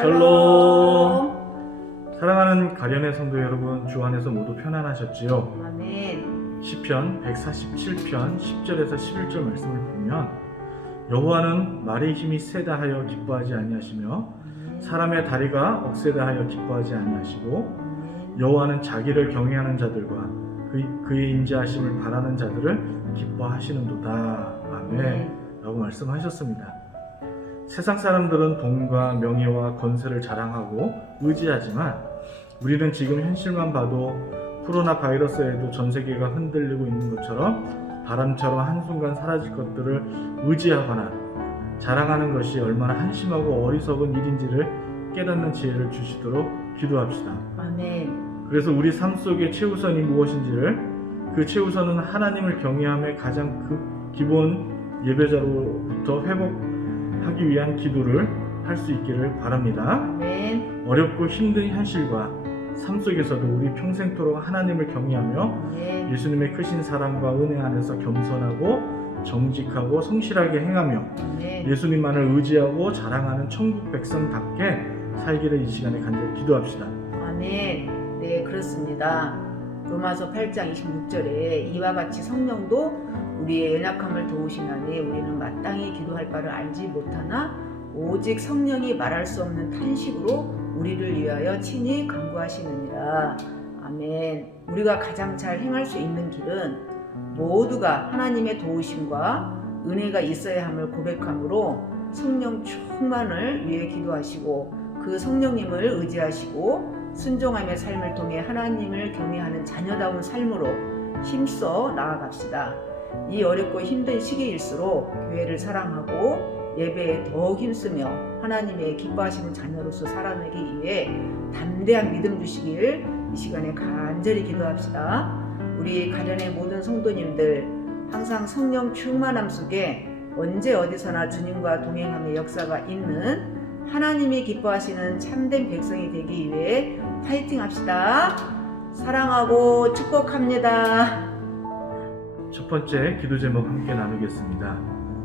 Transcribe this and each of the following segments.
샬롬. 사랑하는 가련의 성도 여러분, 주 안에서 모두 편안하셨지요? 아멘. 시편 147편 10절에서 11절 말씀을 보면 여호와는 말의 힘이 세다 하여 기뻐하지 아니하시며 사람의 다리가 억세다 하여 기뻐하지 아니하시고 여호와는 자기를 경외하는 자들과 그의 인자하심을 바라는 자들을 기뻐하시는도다. 아멘. 라고 말씀하셨습니다. 세상 사람들은 돈과 명예와 권세를 자랑하고 의지하지만 우리는 지금 현실만 봐도 코로나 바이러스에도 전 세계가 흔들리고 있는 것처럼 바람처럼 한순간 사라질 것들을 의지하거나 자랑하는 것이 얼마나 한심하고 어리석은 일인지를 깨닫는 지혜를 주시도록 기도합시다. 아멘. 그래서 우리 삶 속의 최우선이 무엇인지를, 그 최우선은 하나님을 경외함의 가장 기본 예배자로부터 회복하기 위한 기도를 할 수 있기를 바랍니다. 아멘. 어렵고 힘든 현실과 삶 속에서도 우리 평생토록 하나님을 경외하며 아멘. 예수님의 크신 사랑과 은혜 안에서 겸손하고 정직하고 성실하게 행하며 아멘. 예수님만을 의지하고 자랑하는 천국 백성답게 살기를 이 시간에 간절히 기도합시다. 아멘. 네, 그렇습니다. 로마서 8장 26절에 이와 같이 성령도 우리의 연약함을 도우시나니 우리는 마땅히 기도할 바를 알지 못하나 오직 성령이 말할 수 없는 탄식으로 우리를 위하여 친히 간구하시느니라. 아멘. 우리가 가장 잘 행할 수 있는 길은 모두가 하나님의 도우심과 은혜가 있어야 함을 고백함으로 성령 충만을 위해 기도하시고 그 성령님을 의지하시고 순종함의 삶을 통해 하나님을 경외하는 자녀다운 삶으로 힘써 나아갑시다. 이 어렵고 힘든 시기일수록 교회를 사랑하고 예배에 더욱 힘쓰며 하나님의 기뻐하시는 자녀로서 살아내기 위해 담대한 믿음 주시길 이 시간에 간절히 기도합시다. 우리 가련의 모든 성도님들 항상 성령 충만함 속에 언제 어디서나 주님과 동행함의 역사가 있는 하나님이 기뻐하시는 참된 백성이 되기 위해 파이팅 합시다. 사랑하고 축복합니다. 첫 번째 기도 제목 함께 나누겠습니다.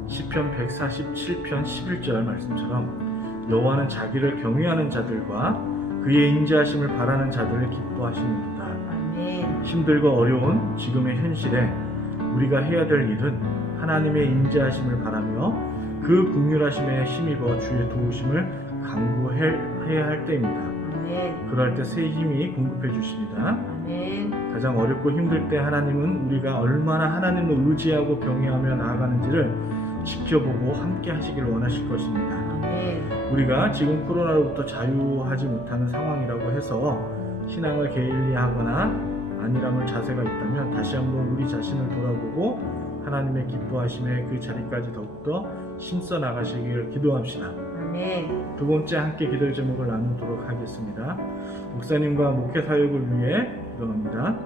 시편 147편 11절 말씀처럼 여호와는 자기를 경외하는 자들과 그의 인자하심을 바라는 자들을 기뻐하시는도다. 아멘. 힘들고 어려운 지금의 현실에 우리가 해야 될 일은 하나님의 인자하심을 바라며 그 긍휼하심에 힘입어 주의 도우심을 간구해야 할 때입니다. 아멘. 그럴 때 새 힘이 공급해 주십니다. 아멘. 가장 어렵고 힘들 때 하나님은 우리가 얼마나 하나님을 의지하고 경외하며 나아가는지를 지켜보고 함께 하시길 원하실 것입니다. 아멘. 우리가 지금 코로나로부터 자유하지 못하는 상황이라고 해서 신앙을 게을리하거나 안일함을 자세가 있다면 다시 한번 우리 자신을 돌아보고 하나님의 기뻐하심에 그 자리까지 더욱더 힘써 나가시기를 기도합시다. 아멘. 두 번째 함께 기도의 제목을 나누도록 하겠습니다. 목사님과 목회 사역을 위해 기도합니다.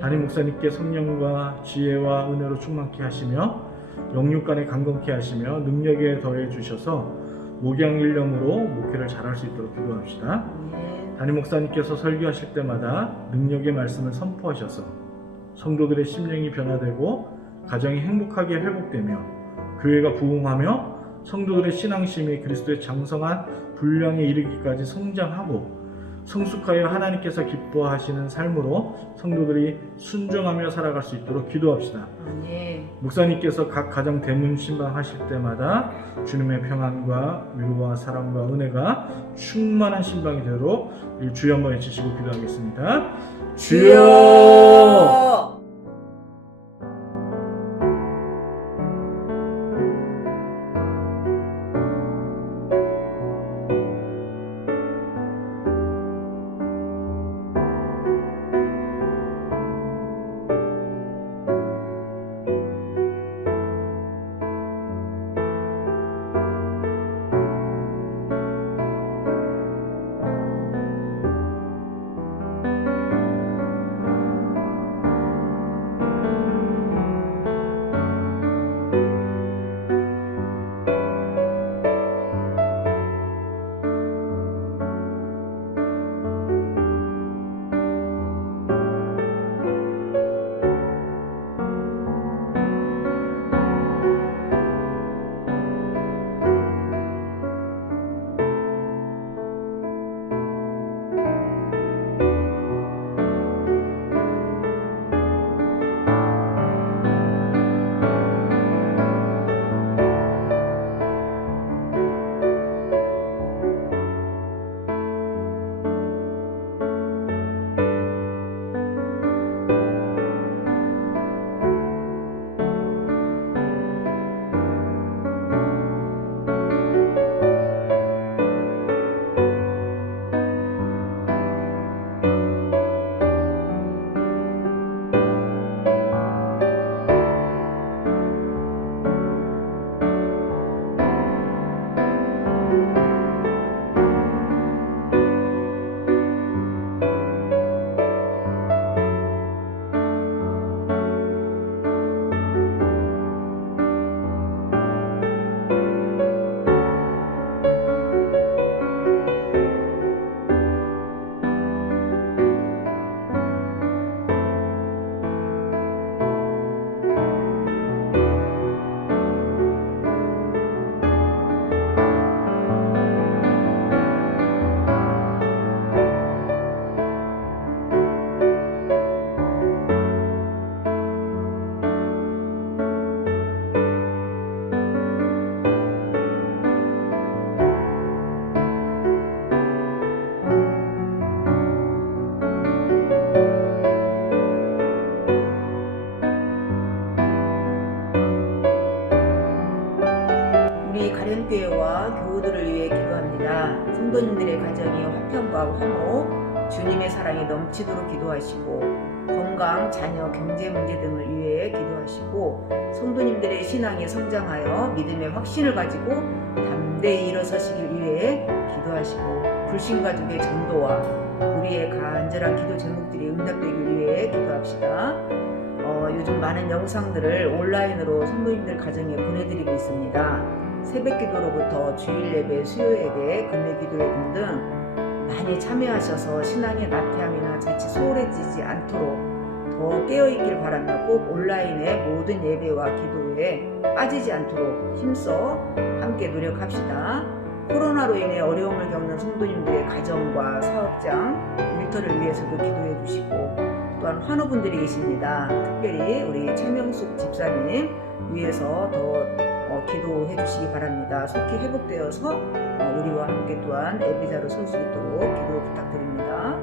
담임 목사님께 성령과 지혜와 은혜로 충만케 하시며 영육간에 강건케 하시며 능력에 더해 주셔서 목양일념으로 목회를 잘할 수 있도록 기도합시다. 담임 목사님께서 설교하실 때마다 능력의 말씀을 선포하셔서 성도들의 심령이 변화되고 가정이 행복하게 회복되며 교회가 부흥하며 성도들의 신앙심이 그리스도의 장성한 분량에 이르기까지 성장하고 성숙하여 하나님께서 기뻐하시는 삶으로 성도들이 순종하며 살아갈 수 있도록 기도합시다. 아멘. 목사님께서 각 가정 대문 신방하실 때마다 주님의 평안과 위로와 사랑과 은혜가 충만한 신방이 되도록 주여 한번 외치시고 기도하겠습니다. 주여! 성도님들의 가정이 화평과 화목, 주님의 사랑이 넘치도록 기도하시고 건강, 자녀, 경제 문제 등을 위해 기도하시고 성도님들의 신앙이 성장하여 믿음의 확신을 가지고 담대히 일어서시길 위해 기도하시고 불신가족의 전도와 우리의 간절한 기도 제목들이 응답되길 위해 기도합시다. 요즘 많은 영상들을 온라인으로 성도님들 가정에 보내드리고 있습니다. 새벽 기도로부터 주일 예배, 수요 예배, 금요 기도회 등등 많이 참여하셔서 신앙의 나태함이나 자칫 소홀해지지 않도록 더 깨어있길 바라며 꼭 온라인의 모든 예배와 기도에 빠지지 않도록 힘써 함께 노력합시다. 코로나로 인해 어려움을 겪는 성도님들의 가정과 사업장, 일터를 위해서도 기도해 주시고 또한 환우분들이 계십니다. 특별히 우리 최명숙 집사님 위해서 더 기도해 주시기 바랍니다. 속히 회복되어서 우리와 함께 또한 예배자로 설 수 있도록 기도 부탁드립니다.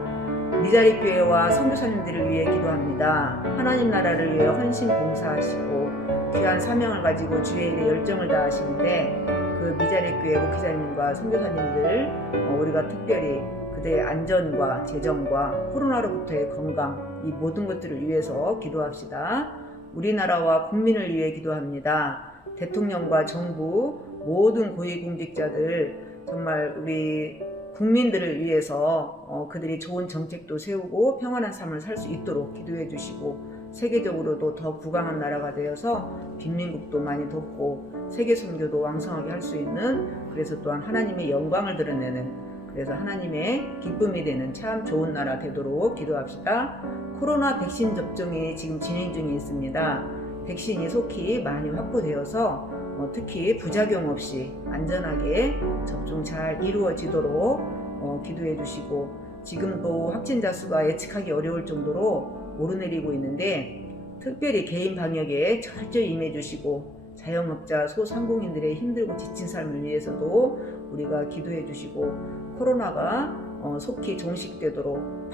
미자립교회와 선교사님들을 위해 기도합니다. 하나님 나라를 위해 헌신 봉사하시고 귀한 사명을 가지고 주의 일에 열정을 다하시는데 그 미자립교회 목회자님과 선교사님들 우리가 특별히 그들의 안전과 재정과 코로나로부터의 건강 이 모든 것들을 위해서 기도합시다. 우리나라와 국민을 위해 기도합니다. 대통령과 정부 모든 고위공직자들 정말 우리 국민들을 위해서 그들이 좋은 정책도 세우고 평안한 삶을 살 수 있도록 기도해 주시고 세계적으로도 더 부강한 나라가 되어서 빈민국도 많이 돕고 세계 선교도 왕성하게 할 수 있는 그래서 또한 하나님의 영광을 드러내는 그래서 하나님의 기쁨이 되는 참 좋은 나라 되도록 기도합시다. 코로나 백신 접종이 지금 진행 중에 있습니다. 백신이 속히 많이 확보되어서 특히 부작용 없이 안전하게 접종 잘 이루어지도록 기도해 주시고 지금도 확진자 수가 예측하기 어려울 정도로 오르내리고 있는데 특별히 개인 방역에 철저히 임해 주시고 자영업자, 소상공인들의 힘들고 지친 삶을 위해서도 우리가 기도해 주시고 코로나가 속히 종식되도록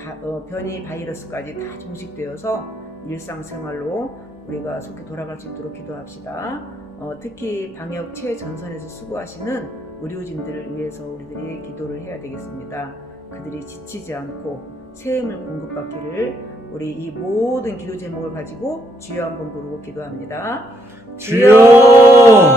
변이 바이러스까지 다 종식되어서 일상생활로 우리가 속히 돌아갈 수 있도록 기도합시다. 특히 방역 최전선에서 수고하시는 의료진들을 위해서 우리들이 기도를 해야 되겠습니다. 그들이 지치지 않고 새 힘을 공급받기를 우리 이 모든 기도 제목을 가지고 주여 한번 부르고 기도합니다. 주여!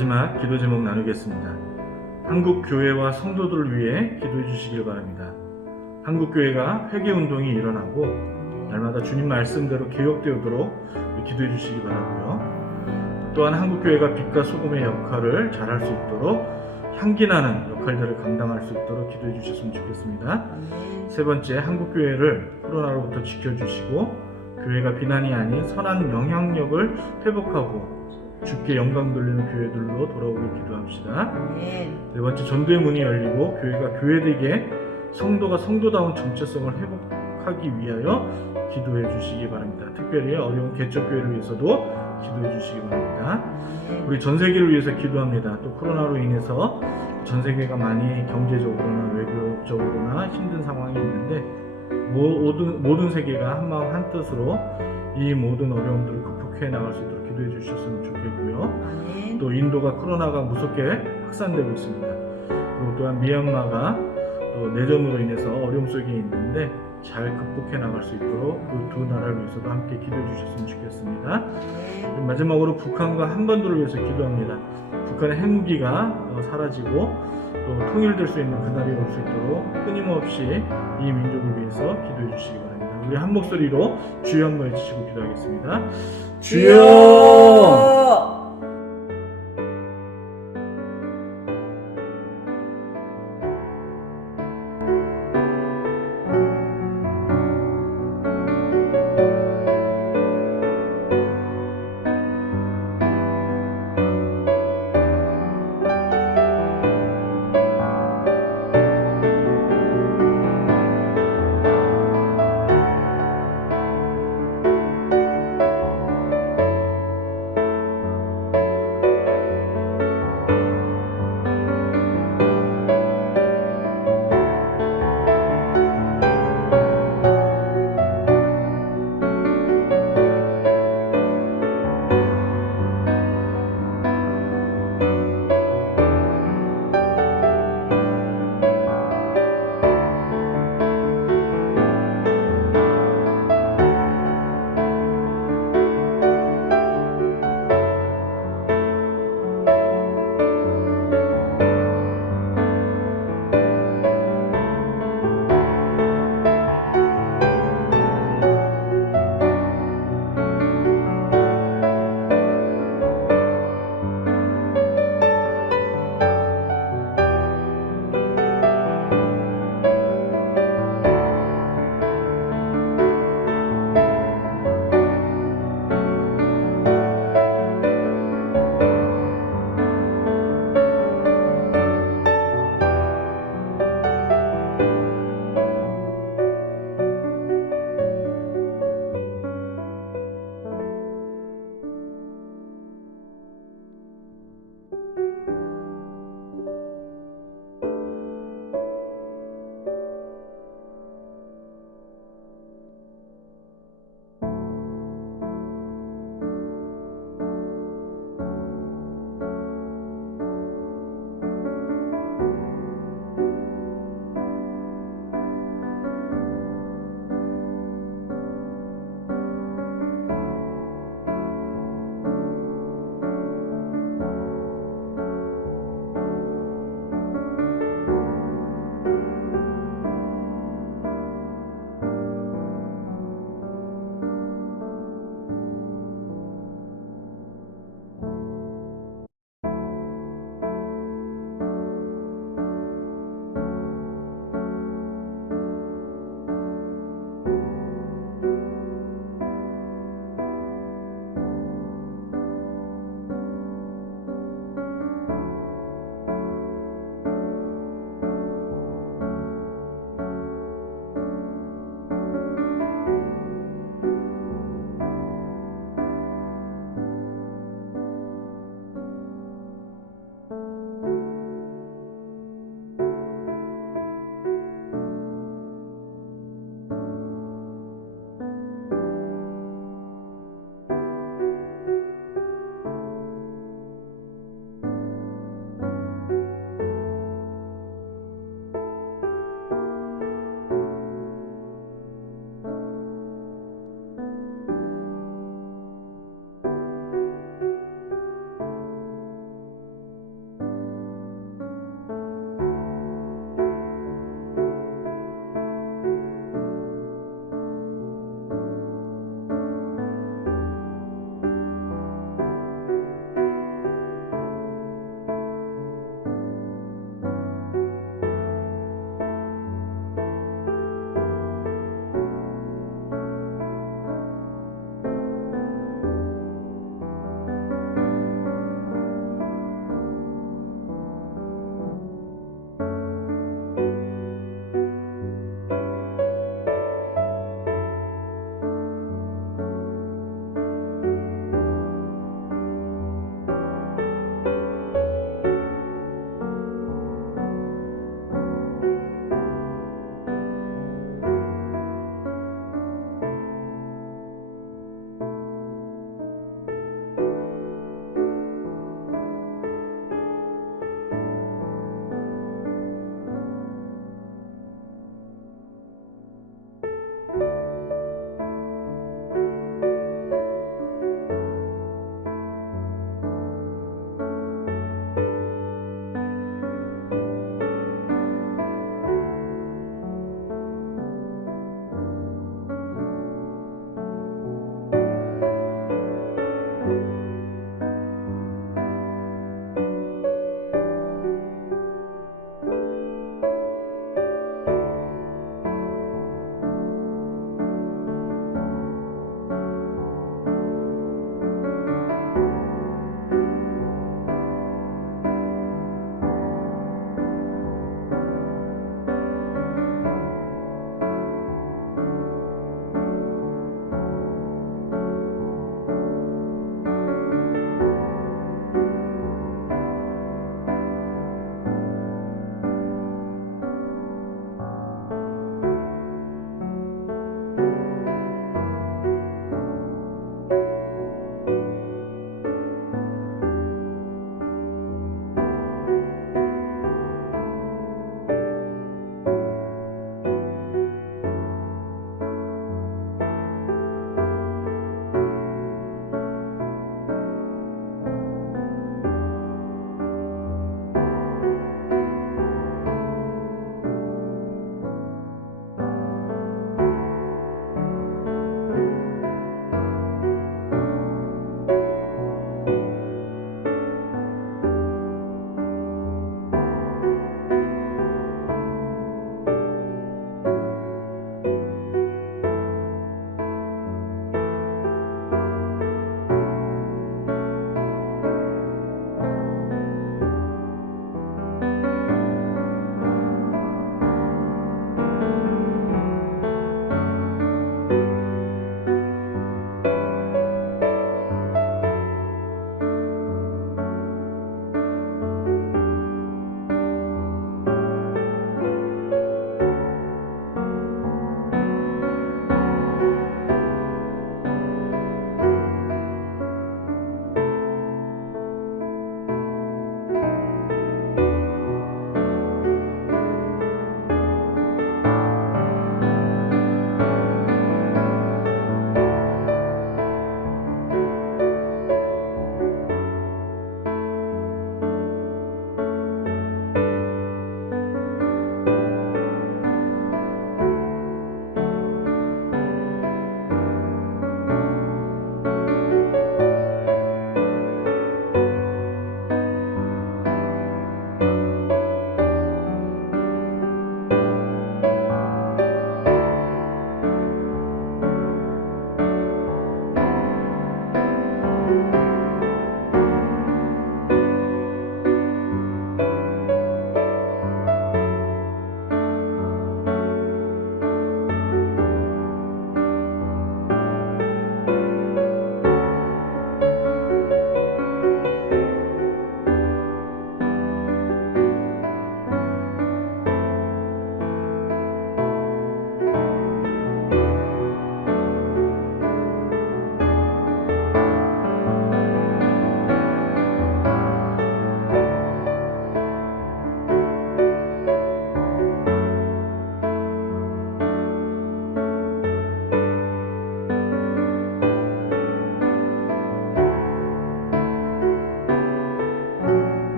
마지막 기도 제목 나누겠습니다. 한국 교회와 성도들을 위해 기도해 주시길 바랍니다. 한국 교회가 회개 운동이 일어나고 날마다 주님 말씀대로 개혁되도록 기도해 주시기 바라고요. 또한 한국 교회가 빛과 소금의 역할을 잘할 수 있도록 향기 나는 역할들을 감당할 수 있도록 기도해 주셨으면 좋겠습니다. 세 번째, 한국 교회를 코로나로부터 지켜주시고 교회가 비난이 아닌 선한 영향력을 회복하고 주께 영광 돌리는 교회들로 돌아오길 기도합시다. 네 번째, 전도의 문이 열리고 교회가 교회되게 성도가 성도다운 정체성을 회복하기 위하여 기도해 주시기 바랍니다. 특별히 어려운 개척교회를 위해서도 기도해 주시기 바랍니다. 우리 전 세계를 위해서 기도합니다. 또 코로나로 인해서 전 세계가 많이 경제적으로나 외교적으로나 힘든 상황이 있는데 모든 세계가 한마음 한뜻으로 이 모든 어려움들을 극복해 나갈 수 있도록 기도해 주셨으면 좋겠고요. 또 인도가 코로나가 무섭게 확산되고 있습니다. 그리고 또한 미얀마가 또 내전으로 인해서 어려움 속에 있는데 잘 극복해 나갈 수 있도록 그 두 나라를 위해서도 함께 기도해 주셨으면 좋겠습니다. 마지막으로 북한과 한반도를 위해서 기도합니다. 북한의 핵무기가 사라지고 또 통일될 수 있는 그날이 올 수 있도록 끊임없이 이 민족을 위해서 기도해 주시기 바랍니다. 우리 한 목소리로 주여 한번 외치시고 기도하겠습니다. 주여!